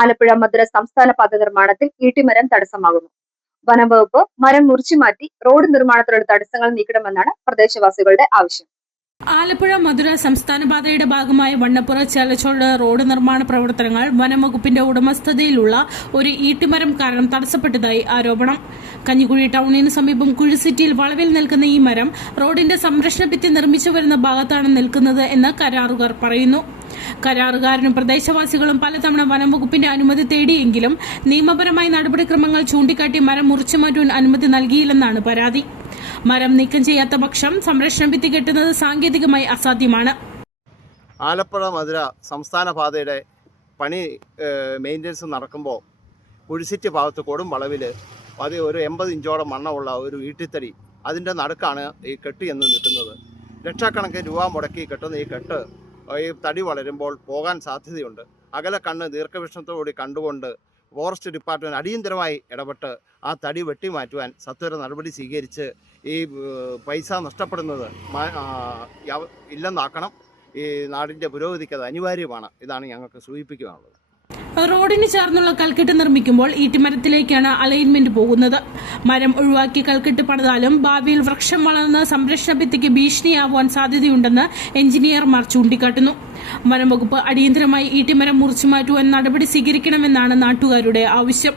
ആലപ്പുഴ മധുര സംസ്ഥാന പാത നിർമ്മാണത്തിൽ ഈട്ടിമരം തടസ്സമാകുന്നു. വനം വകുപ്പ് മരം മുറിച്ചുമാറ്റി റോഡ് നിർമ്മാണത്തിലുള്ള തടസ്സങ്ങൾ നീക്കണമെന്നാണ് പ്രദേശവാസികളുടെ ആവശ്യം. ആലപ്പുഴ മധുര സംസ്ഥാന പാതയുടെ ഭാഗമായ വണ്ണപ്പുറ ചേലച്ചോട് റോഡ് നിർമ്മാണ പ്രവർത്തനങ്ങൾ വനംവകുപ്പിന്റെ ഉടമസ്ഥതയിലുള്ള ഒരു ഈട്ടിമരം കാരണം തടസ്സപ്പെട്ടതായി ആരോപണം. കഞ്ഞിക്കുഴി ടൗണിന് സമീപം കുഴിസിറ്റിയിൽ വളവിൽ നിൽക്കുന്ന ഈ മരം റോഡിന്റെ സംരക്ഷണ ഭിത്തി നിർമ്മിച്ചു വരുന്ന ഭാഗത്താണ് നിൽക്കുന്നത് എന്ന് കരാറുകാർ പറയുന്നു. കരാറുകാരനും പ്രദേശവാസികളും പലതവണ വനംവകുപ്പിന്റെ അനുമതി തേടിയെങ്കിലും നിയമപരമായ നടപടിക്രമങ്ങൾ ചൂണ്ടിക്കാട്ടി മരം മുറിച്ചു മാറ്റാൻ അനുമതി നൽകിയില്ലെന്നാണ് പരാതി. മരം നീക്കം ചെയ്യാത്ത പക്ഷം സംരക്ഷണ ഭിത്തി കെട്ടുന്നത് സാങ്കേതികമായി അസാധ്യമാണ്. ആലപ്പുഴ മധുര സംസ്ഥാന പാതയുടെ പണി മെയിന്റനൻസ് നടക്കുമ്പോൾ കുഴിസിറ്റ് ഭാഗത്ത് കൊടും വളവിൽ അത് ഒരു എൺപത് ഇഞ്ചോളം മണ്ണമുള്ള ഒരു ഈട്ടിത്തടി അതിന്റെ നടുക്കാണ് ഈ കെട്ട് എന്ന് നിൽക്കുന്നത്. ലക്ഷക്കണക്കിന് രൂപ മുടക്കി കെട്ടുന്ന ഈ കെട്ട് ഈ തടി വളരുമ്പോൾ പോകാൻ സാധ്യതയുണ്ട്. അകലെ കണ്ണ് ദീർഘവീക്ഷണത്തോടുകൂടി കണ്ടുകൊണ്ട് ഫോറസ്റ്റ് ഡിപ്പാർട്ട്മെന്റ് അടിയന്തരമായി ഇടപെട്ട് ആ തടി വെട്ടിമാറ്റുവാൻ സത്വര നടപടി സ്വീകരിച്ച് ഈ പൈസ നഷ്ടപ്പെടുന്നത് ഇല്ലെന്നാക്കണം. ഈ നാടിന്റെ പുരോഗതിക്ക് അത് അനിവാര്യമാണ്. ഇതാണ് ഞങ്ങൾക്ക് സൂചിപ്പിക്കുവാനുള്ളത് റോഡിന് ചേർന്നുള്ള കൽക്കെട്ട് നിർമ്മിക്കുമ്പോൾ ഈട്ടിമരത്തിലേക്കാണ് അലൈൻമെന്റ് പോകുന്നത്. മരം ഒഴിവാക്കി കൽക്കെട്ട് പണിതാലും ഭാവിയിൽ വൃക്ഷം വളർന്ന് സംരക്ഷണ ഭിത്തിക്ക് ഭീഷണിയാവാൻ സാധ്യതയുണ്ടെന്ന് എഞ്ചിനീയർമാർ ചൂണ്ടിക്കാട്ടുന്നു. വനംവകുപ്പ് അടിയന്തരമായി ഈട്ടിമരം മുറിച്ചു മാറ്റുവാൻ നടപടി സ്വീകരിക്കണമെന്നാണ് നാട്ടുകാരുടെ ആവശ്യം.